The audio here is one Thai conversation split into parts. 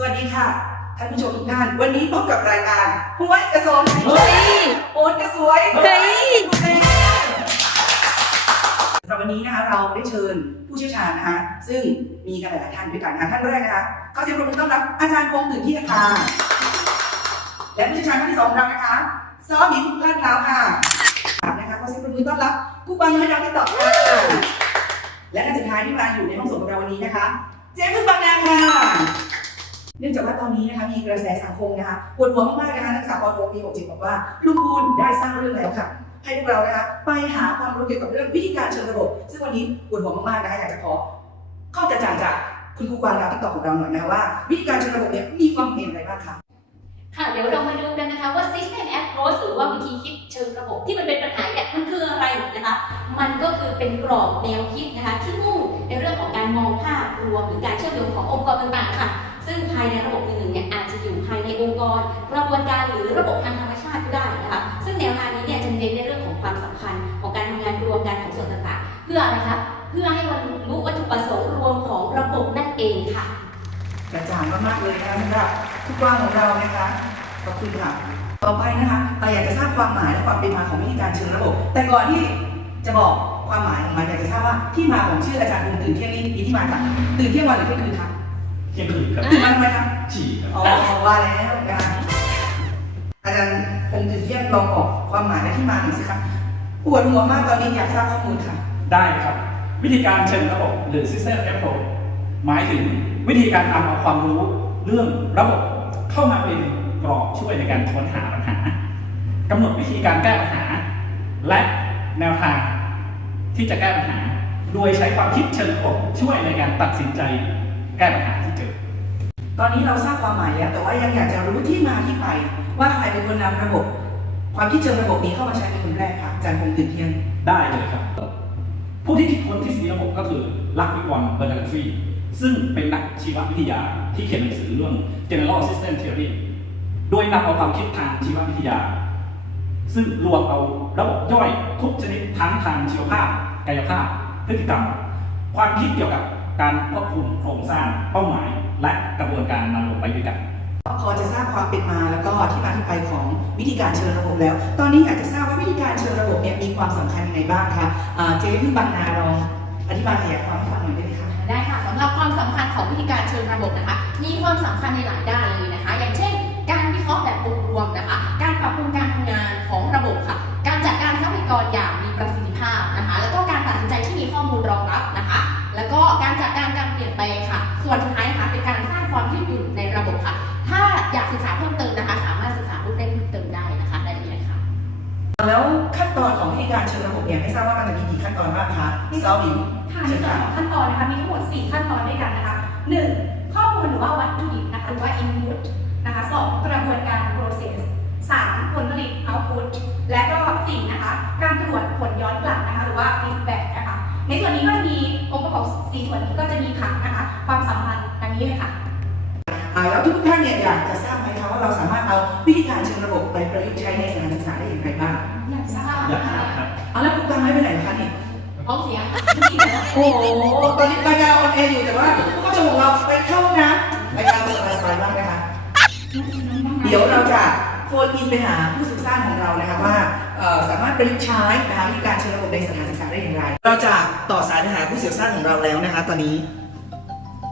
สวัสดีค่ะ ท่านผู้ชมทุกท่าน วันนี้พบกับรายการหวยกระสนเฮ้ย โอนกระสวยเฮ้ยสำหรับวันนี้นะคะเราได้เชิญผู้เชี่ยวชาญนะคะ ซึ่งมีกันหลายๆท่านด้วยกันนะคะท่านแรกนะคะขอเสียงปรบมือต้อนรับอาจารย์คงตื่นที่อาคารและผู้เชี่ยวชาญท่านที่สองของเรานะคะซอบิมลาดพร้าวค่ะนะคะขอเสียงปรบมือต้อนรับผู้บังคับการติดต่อค่ะและท่านสุดท้ายที่มาอยู่ในห้องส่งของเราวันนี้นะคะ เจ๊พึ่งบางนาค่ะ เนื่องจากว่าตอนนี้นะคะมีกระแสสังคมนะคะปวดหัวมากๆนะคะนักศึกษาปโทปี67บอกว่าลุงคูณได้สร้างเรื่องแล้วค่ะให้พวกเรานะคะไปหาความรู้เกี่ยวกับเรื่องวิธีการเชิงระบบ ซึ่งวันนี้ปวดหัวมากๆนะคะอยากจะขอข้อกระจ่างจากคุณครูกวางดาวติ๊กตอกของเราหน่อยนะว่า วิธีการเชิงระบบเนี่ยมีความเห็นอะไรบ้างคะค่ะเดี๋ยวเรามาดูกันนะคะว่า system approach หรือว่าวิธีคิดเชิงระบบที่มันเป็นปัญหาเนี่ยมันคืออะไรนะคะ มันก็คือเป็นกรอบแนวคิดนะคะที่มุ่งในเรื่องของการมองภาพรวมหรือการเชื่อมโยงขององค์กรต่างายในระบบหนึ่งๆเนี่ยอาจจะอยู่ภายในองค์กรกระบวนการหรือระบบทางธรรมชาติก็ได้นะคะซึ่งแนวทางนี้เนี่ยจะเน้นในเรื่องของความสำคัญของการทำงานรวมกันของส่วนต่างๆ เพื่ออะไรคะเพื่อให้บรรลุวัตถุประสงค์รวมของระบบนั่นเองค่ะกระจ่างมากๆเลยนะคะสำหรับครูกวางของเรานะคะขอบคุณค่ะต่อไปนะคะเราอยากจะทราบความหมายและความเป็นมาของวิธีการเชิงระบบ แต่ก่อนที่จะบอกความหมายของมันอยากจะทราบว่าที่มาของชื่ออาจารย์ภูมิตื่นเที่ยงนี้มีที่มาจากตื่นเที่ยงวันหรือเที่ยงคืนคะ ยงคืนครับตื่นมาทำไมคะฉี่ครับอ๋อว่าแล้วนะคะอาจารย์คงตื่นเที่ยงลองบอกความหมายและที่มาหน่อยสิครับปวดหัวมากตอนนี้อยากทราบข้อมูลค่ะ ได้ครับ วิธีการเชิงระบบหรือ system approach หมายถึงวิธีการนำเอาความรู้เรื่องระบบเข้ามาเป็นกรอบช่วยในการค้นหาปัญหากำหนดวิธีการแก้ปัญหา และแนวทางที่จะแก้ปัญหา โดยใช้ความคิดเชิงระบบช่วยในการตัดสินใจ แก้ปัญหาที่เจอ ตอนนี้เราทราบความหมายแล้ว แต่ว่ายังอยากจะรู้ที่มาที่ไป ว่าใครเป็นคนนำระบบ ความคิดเชิงระบบนี้เข้ามาใช้เป็นคนแรกค่ะอาจารย์คงตื่นเที่ยงได้เลยครับ ผู้ที่คิดค้นทฤษฎีระบบก็คือลักวิวอนเบอร์นัลฟีซึ่งเป็นนักชีววิทยาที่เขียนหนังสือเรื่อง General System Theory โดยนำเอาความคิดทางชีววิทยา ซึ่งรวมเอาระบบย่อยทุกชนิดทั้งทางชีวภาพ กายภาพ พฤติกรรม ความคิดเกี่ยวกับ การควบคุมโครงสร้างเป้าหมาย และกระบวนการนำลงไปด้วยกันพอจะทราบความเป็นมาแล้วก็ที่มาที่ไปของวิธีการเชิงระบบแล้ว ตอนนี้อยากจะทราบว่าวิธีการเชิงระบบเนี่ยมีความสำคัญยังไงบ้างคะเจ๊พึ่งบางนาลองอธิบายขยายความให้ฟังหน่อยได้ไหมคะได้ค่ะสำหรับความสำคัญของวิธีการเชิงระบบนะคะ มีความสำคัญในหลายด้านเลยนะคะ อย่างเช่น การวิเคราะห์แบบองค์รวมนะคะ การเชิงระบบเนี่ยไม่ทราบว่ามันจะมีกี่ขั้นตอนบ้างคะพี่ซอบิวค่ะในส่วนของขั้นตอนนะคะ มีทั้งหมด 4 ขั้นตอนด้วยกันนะคะ 1. ข้อมูลหรือว่าวัตถุดิบนะคะหรือว่า input นะคะ 2. กระบวนการ process 3. ผลผลิต output และก็ 4. นะคะ การตรวจผลย้อนกลับนะคะ หรือว่า feedback นะคะ ในส่วนนี้ก็จะมีองค์ประกอบ4ส่วนนี้ก็จะมีค่ะนะคะ ความสัมพันธ์ดังนี้เลยค่ะอ่า แล้วทุกท่านเนี่ยอยากจะทราบไหมคะว่าเราสามารถเอาวิธีการเชิงระบบไปประยุกต์ใช้ในสถานศึกษาได้อย่างไรบ้างอยากทราบอยากทราบครับเอาแล้วครูกวางไม่ไปไหนคะเนี่ยห้องเสียงโอ้โหตอนนี้รายการออนแอร์อยู่แต่ว่าผู้เข้าชมของเราไปเข้าห้องน้ำรายการสบายๆบ้างนะคะ เดี๋ยวเราจะโฟนอินไปหาผู้ศึกษาของเรานะคะว่าเอ่อสามารถประยุกต์ใช้นะคะวิธีการเชิงระบบในสถานศึกษาได้อย่างไร เราจะต่อสายไปหาผู้เสี่ยวซ่านของเราแล้วนะคะ ตอนนี้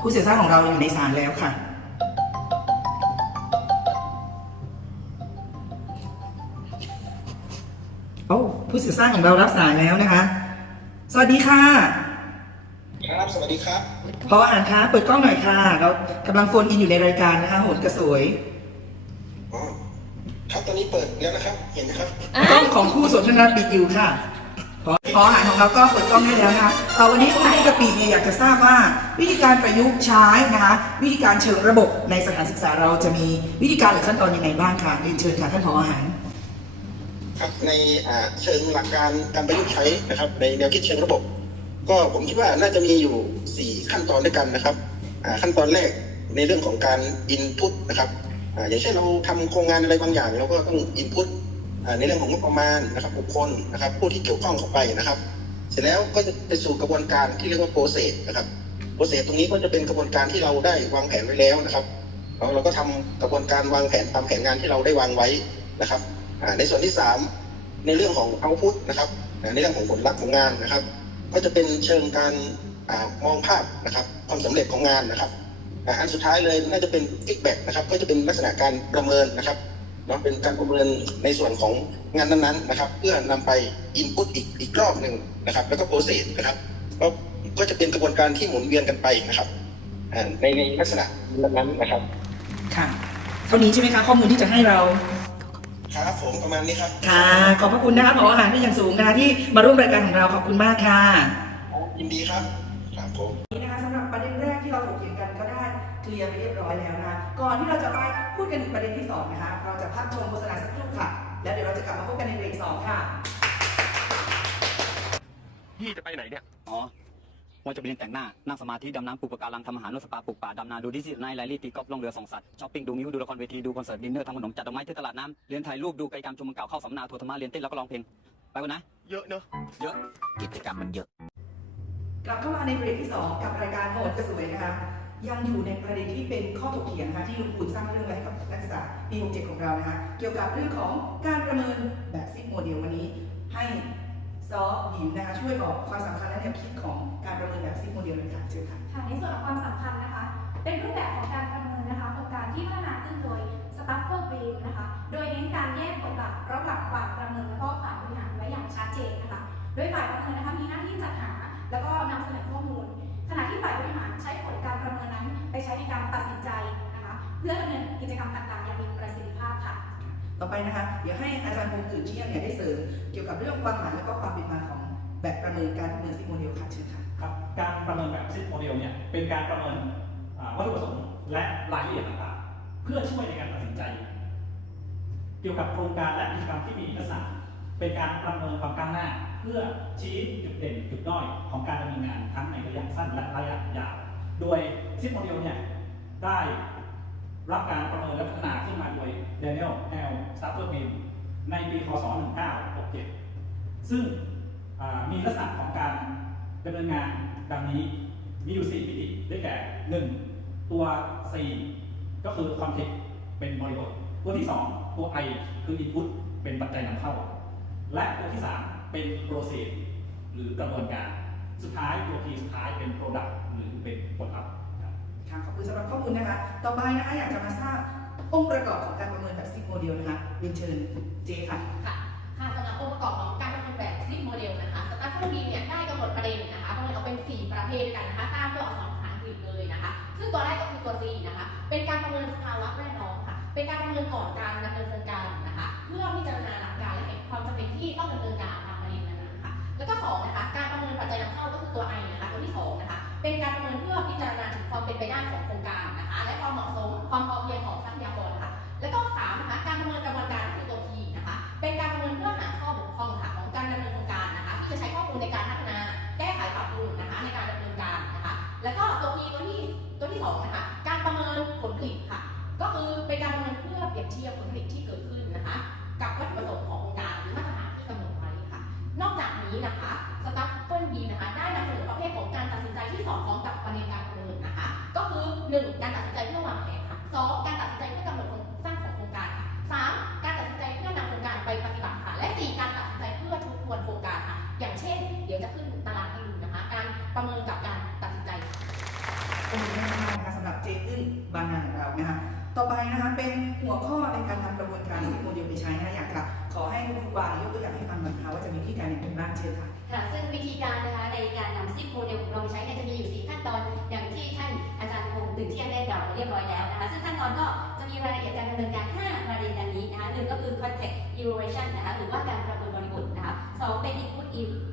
ผู้เสี่ยวซ่านของเราอยู่ในสายแล้วค่ะ ผู้เสี่ยวซ่านของเรารับสายแล้วนะคะ สวัสดีค่ะ ครับ สวัสดีครับ พออ่านคะเปิดกล้องหน่อยค่ะ เรากำลังโฟนอินอยู่ในรายการนะคะโหนกระสวยอ๋อครับตอนนี้เปิดแล้วนะครับ เห็นนะครับ กล้องของผู้สนทนาปิดอยู่ค่ะ พอพออาหารของเราก็เปิดกล้องได้แล้วนะคะเอ่อวันนี้คุณผู้กระปีเนี่ยอยากจะทราบว่า วิธีการประยุกต์ใช้นะคะ วิธีการเชิงระบบในสถานศึกษาเราจะมีวิธีการหรือขั้นตอนยังไงบ้างค่ะเรียนเชิญค่ะท่านผออาหาร ครับในเชิงหลักการการประยุกต์ใช้นะครับในแนวคิดเชิงระบบ ก็ผมคิดว่าน่าจะมีอยู่ 4 ขั้นตอนด้วยกันนะครับขั้นตอนแรกในเรื่องของการ input นะครับอย่างเช่นเราทำโครงงานอะไรบางอย่างเราก็ต้อง input อ่าในเรื่องของงบประมาณนะครับบุคคลนะครับผู้ที่เกี่ยวข้องเข้าไปนะครับ เสร็จแล้วก็จะไปสู่กระบวนการที่เรียกว่า process นะครับ process ตรงนี้ก็จะเป็นกระบวนการที่เราได้วางแผนไว้แล้วนะครับเราเราก็ทำกระบวนการวางแผนตามแผนงานที่เราได้วางไว้นะครับ ในส่วนที่สามในเรื่องของเอาพุทนะครับในเรื่องของผลลัพธ์ของงานนะครับ ก็จะเป็นเชิงการอมองภาพนะครับความสำเร็จของงานนะครับอันสุดท้ายเลยน่าจะเป็นฟีดแบ็กนะครับก็จะเป็นลักษณะการประเมินนะครับเนาะเป็นการประเมินในส่วนของงานนั้นๆนะครับ เพื่อนำไปอินพุตอีกอีกรอบหนึ่งนะครับ แล้วก็โปรเซสนะครับก็ก็จะเป็นกระบวนการที่หมุนเวียนกันไปนะครับในในลักษณะนั้นนะครับค่ะเท่านี้ใช่ไหมคะข้อมูลที่จะให้เรา ครับผมประมาณนี้ครับ ค่ะ ขอบพระคุณนะคะผออาหารเป็นอย่างสูงนะคะที่มาร่วมรายการของเราขอบคุณมากค่ะยินดีครับครับผมนี้นะคะสำหรับประเด็นแรกที่เราถกเถียงกันก็ได้เคลียร์ไปเรียบร้อยแล้วนะคะก่อนที่เราจะไปพูดกันถึงประเด็นที่สองนะคะเราจะพักชมโฆษณาสักครู่ค่ะ แล้วเดี๋ยวเราจะกลับมาพบกันในเบรกสองค่ะพี่จะไปไหนเนี่ยอ๋อ ว่าจะไปเรียนแต่งหน้า นั่งสมาธิ ดำน้ำปลูกปะการังทำอาหารนวดสปาปลูกป่า ดำนา ดูดิสนีย์ไลลี่ตีกอล์ฟล่องเรือส่องสัตว์ ช้อปปิ้ง ดูมิวดูละครเวที ดูคอนเสิร์ตดินเนอร์ทำขนมจัดดอกไม้ที่ตลาดน้ำเรียนถ่ายรูป ดูกิจกรรมชมเมืองเก่าเข้าสัมมนาทัวร์ธรรมะเรียนเต้นแล้วก็ร้องเพลง ไปกันนะ เยอะเนอะ เยอะ กิจกรรมมันเยอะ กลับเข้ามาในเบรกที่ 2 กับรายการโหนกระสวยนะคะ ยังอยู่ในประเด็นที่เป็นข้อถกเถียงนะคะที่ลุงปูนสร้างเรื่องไว้ให้กับนักศึกษาปี67ของเรานะคะ เกี่ยวกับเรื่องของการประเมินแบบซิกโมเดลวันนี้ ให้ ซอฟหยิมนะคะช่วยบอกความสำคัญและแนวคิดของการประเมินแบบซิกโมเดลเลยค่ะเชิญค่ะค่ะในส่วนของความสำคัญนะคะ เป็นรูปแบบของการประเมินนะคะโครงการที่พัฒนาขึ้นโดย s t a f f e r b r e a m นะคะ โดยเน้นการแยกบทบาทระหว่างฝ่ายประเมินและก็ฝ่ายบริหารไว้อย่างชัดเจนนะคะ โดยฝ่ายประเมินนะคะมีหน้าที่จัดหา แล้วก็นำเสนอข้อมูล ขณะที่ฝ่ายบริหารใช้ผลการประเมินนั้น ไปใช้ในการตัดสินใจนะคะ เพื่อดำเนินกิจกรรมต่างๆ ต่อไปนะคะ เดี๋ยวให้อาจารย์พงศ์ตื่นเที่ยงเนี่ยได้เสริมเกี่ยวกับเรื่องความหมายและก็ความเป็นมาของแบบประเมินการประเมินซิกโมเดลค่ะเชิญค่ะครับการประเมินแบบซิสโมเดลเนี่ยเป็นการประเมินวัตถุประสงค์และรายละเอียดต่างๆ เพื่อช่วยในการตัดสินใจ เกี่ยวกับโครงการและกิจกรรมที่มีลักษณะเป็นการประเมินความก้าวหน้า เพื่อชี้จุดเด่นจุดด้อยของการดำเนินงานทั้งในระยะสั้นและระยะยาว โดยซิสโมเดลเนี่ยได้ รับการประเมินและพัฒนาขึ้นมาโดย Daniel L. s t a f f e r b e a m ในปี คศ 1967 ซึ่งมีลักษณะของการดำเนินงานดังนี้มีอยู่ 4 มิติได้แก่ 1. ตัว C ก็คือ context เป็นบริบท ตัวที่ 2 ตัว I คือ input เป็นปัจจัยนำเข้า และตัวที่ 3 เป็น process หรือกระบวนการ สุดท้ายตัว P สุดท้ายเป็น product หรือเป็นผลลัพธ์ ครับค่ะขอบคุณสำหรับข้อมูลนะคะ ต่อไปนะคะอยากจะมาทราบองค์ประกอบของการประเมินแบบซิกโมเดลนะคะเรียนเชิญเจค่ะ ค่ะ ค่ะสำหรับองค์ประกอบของการประเมินแบบซิกโมเดลนะคะสตาร์ทเฟอร์บีเนี่ยได้กำหนดประเด็นนะคะประเมินออกเป็น 4 ประเภทด้วยกันนะคะ ตามตัวอักษรภาษาอังกฤษเลยนะคะ ซึ่งตัวแรกก็คือตัว C นะคะ เป็นการประเมินสภาวะแวดล้อมค่ะ เป็นการประเมินก่อนการดำเนินการนะคะ เพื่อพิจารณาหลักการและเห็นความจำเป็นที่ต้องดำเนินการตามประเด็นนั้นๆค่ะแล้วก็สองนะคะ การประเมินปัจจัยนำเข้าก็คือตัว I นะคะ ตัวที่สองนะคะ เป็นการประเมินเพื่อพิจารณาถึงความเป็นไปได้ของโครงการนะคะ และความเหมาะสมความพอเพียงของทรัพยากรค่ะ แล้วก็สามนะคะการประเมินกระบวนการคือตัว P นะคะ เป็นการประเมินเพื่อหาข้อบกพร่องค่ะของการดำเนินโครงการนะคะที่จะใช้ข้อมูลในการพัฒนาแก้ไขปรับปรุงนะคะ ในการดำเนินการนะคะ แล้วก็ตัว P ตัวที่ตัวที่สองนะคะการประเมินผลผลิตค่ะ ก็คือเป็นการประเมินเพื่อเปรียบเทียบผลผลิตที่เกิดขึ้นนะคะ ก็คือ 1. การตัดสินใจเพื่อวางแผนค่ะ 2. การตัดสินใจเพื่อกำหนดโครงสร้างของโครงการค่ะ 3. การตัดสินใจเพื่อนำโครงการไปปฏิบัติค่ะ และ 4. การตัดสินใจเพื่อทบทวนโครงการค่ะ อย่างเช่น เดี๋ยวจะขึ้นตารางให้ดูนะคะ การประเมินกับการตัดสินใจขอบคุณมากนะคะสำหรับเจอึ้งบางนาของเรานะคะต่อไปนะคะเป็นหัวข้อในการนำกระบวนการซิกโมเดลไปใช้นะคะอยากจะ อให้คุณกวางยกตัวอย่างให้ฟังหน่อยนะคะว่าจะมีวิธีการอย่างไรบ้างเชิญค่ะ ค่ะซึ่งวิธีการนะคะในการนำซิปโมเดลของเราไปใช้เนี่ยจะมีอยู่ 4 ขั้นตอนอย่างที่ท่านอาจารย์พงตื่นเที่ยงได้กล่าวไปเรียบร้อยแล้วนะคะซึ่งขั้นตอนก็จะมีรายละเอียดการดำเนินการ 5 ประเด็นดังนี้นะคะหนึ่งก็คือ context evaluation นะคะหรือว่าการประเมินบริบทนะคะสองเป็น input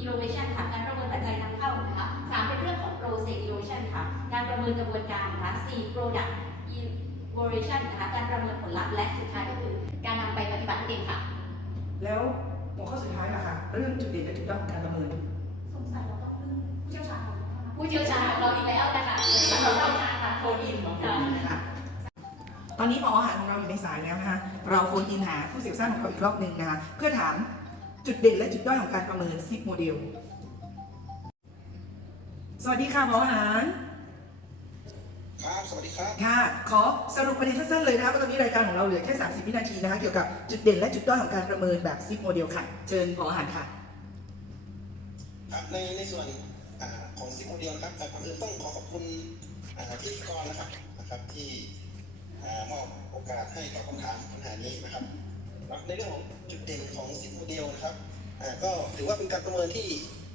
evaluation ค่ะการประเมินปัจจัยนำเข้านะคะสามเป็นเรื่องของ process evaluation ค่ะการประเมินกระบวนการนะคะสี่ product evaluation นะคะการประเมินผลลัพธ์และสุดท้ายก็คือ การนำไปปฏิบัตินั่นเองค่ะ แล้วหัวข้อสุดท้ายล่ะคะเรื่องจุดเด่นและจุดด้อยของการประเมินสงสัยเราต้องพึ่งผู้เชี่ยวชาญของเรานะคะผู้เชี่ยวชาญของเราอีกแล้วนะคะเราต้องการค่ะโฟนอินค่ะนะคะตอนนี้หมออาหารของเราอยู่ในสายแล้วนะคะเราโฟนอินหาผู้เสียสร้างของเราอีกรอบหนึ่งนะคะเพื่อถามจุดเด่นและจุดด้อยของการประเมินซิกโมเดล สวัสดีค่ะหมออาหาร ครับสวัสดีครับ ค่ะ ขอสรุปประเด็นสั้นๆเลยนะคะเพราะตอนนี้รายการของเราเหลือแค่ 30 วินาทีนะคะ เกี่ยวกับจุดเด่นและจุดด้อยของการประเมินแบบซิปโมเดลค่ะ เชิญพออาหารค่ะ ครับในในส่วนอาของซิโมเดียนะครับแต่ก่อนอื่นต้องขอขอบคุณอ่าพิธีกรนะครับนะครับที่อ่ามอบโอกาสให้ตอบคำถามปัญหานี้นะครับครับในเรื่องของจุดเด่นของซิโมเดียนะครับอ่าก็ถือว่าเป็นการประเมินที่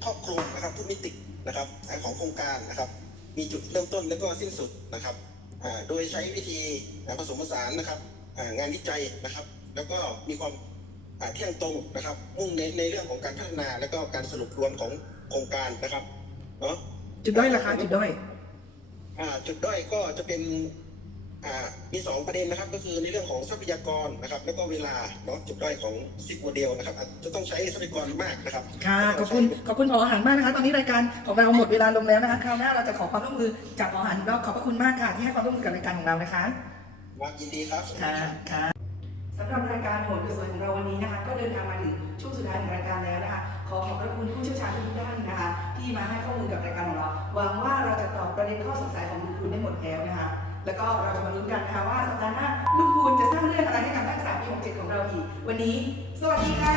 ครอบคลุมนะครับทุกมิตินะครับอ่าของโครงการนะครับ มีจุดเริ่มต้นและก็สิ้นสุดนะครับอ่าโดยใช้วิธีอ่าผสมผสานนะครับอ่างานวิจัยนะครับ แล้วก็มีความอ่าเที่ยงตรงนะครับ มุ่งในในเรื่องของการพัฒนาและก็การสรุปรวมของโครงการนะครับเนาะจุดด้อยราคาจุดด้อยอ่าจุดด้อยก็จะเป็นอ่า มีสองประเด็นนะครับก็คือในเรื่องของทรัพยากรนะครับ แล้วก็เวลาเนาะจุดด้อยของซิปโมเดลนะครับอาจจะต้องใช้ทรัพยากรมากนะครับค่ะขอบคุณขอบคุณพออาหารมากนะคะ ตอนนี้รายการของเราหมดเวลาลงแล้วนะคะคราวหน้าเราจะขอความร่วมมือจากพออาหารอีกรอบขอบพระคุณมากค่ะ ที่ให้ความร่วมมือกับรายการของเรานะคะครับยินดีครับสวัสดีค่ะครับค่ะสำหรับรายการโหนกระสวยของเราวันนี้นะคะ ก็เดินทางมาถึงช่วงสุดท้ายของรายการแล้วนะคะขอขอบพระคุณผู้เชี่ยวชาญทุกท่านนะคะ ที่มาให้ข้อมูลกับรายการของเราหวังว่าเราจะตอบประเด็นข้อส แล้วก็เราจะมาลุ้นกันนะคะว่าสัปดาห์หน้าลุงคุณจะสร้างเรื่องอะไรให้กับทักษาปี67ของเราอีก วันนี้ สวัสดีค่ะ